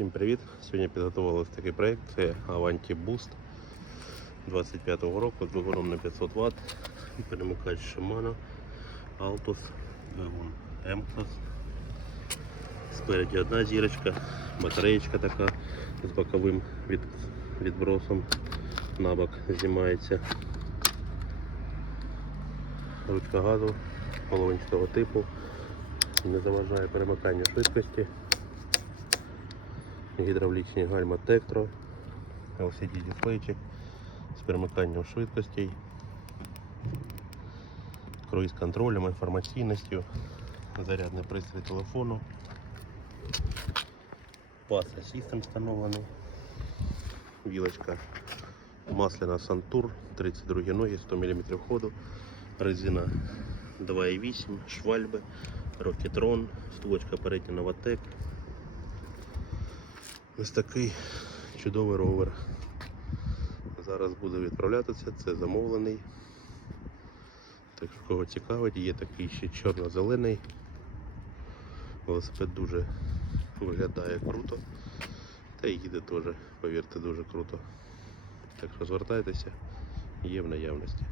Всім привіт! Сьогодні підготували такий проєкт. Це Avanti Boost 25-го року з двигуном на 500 Вт, перемикач Shimano, Altus, двигун MCOS. Спереді одна зірочка, батареєчка така з боковим від, відбросом на бок знімається. Ручка газу половинчатого типу, не заважає перемикання швидкості гідравлічні гальма Tektro, LCD дисплейчик з перемиканням швидкостей, круїз контролем, інформаційністю, зарядний пристрій телефону, пас систем встановлений, вілочка масляна Santur, 32 ноги, 100 мм ходу, резина 2,8, швальби, Rocketrон, втулочка передня Новатек. Ось такий чудовий ровер. Зараз буде відправлятися, це замовлений. Так що кого цікавить, є такий ще чорно-зелений. Велосипед дуже виглядає круто. Та й їде теж, повірте, дуже круто. Так що звертайтеся, є в наявності.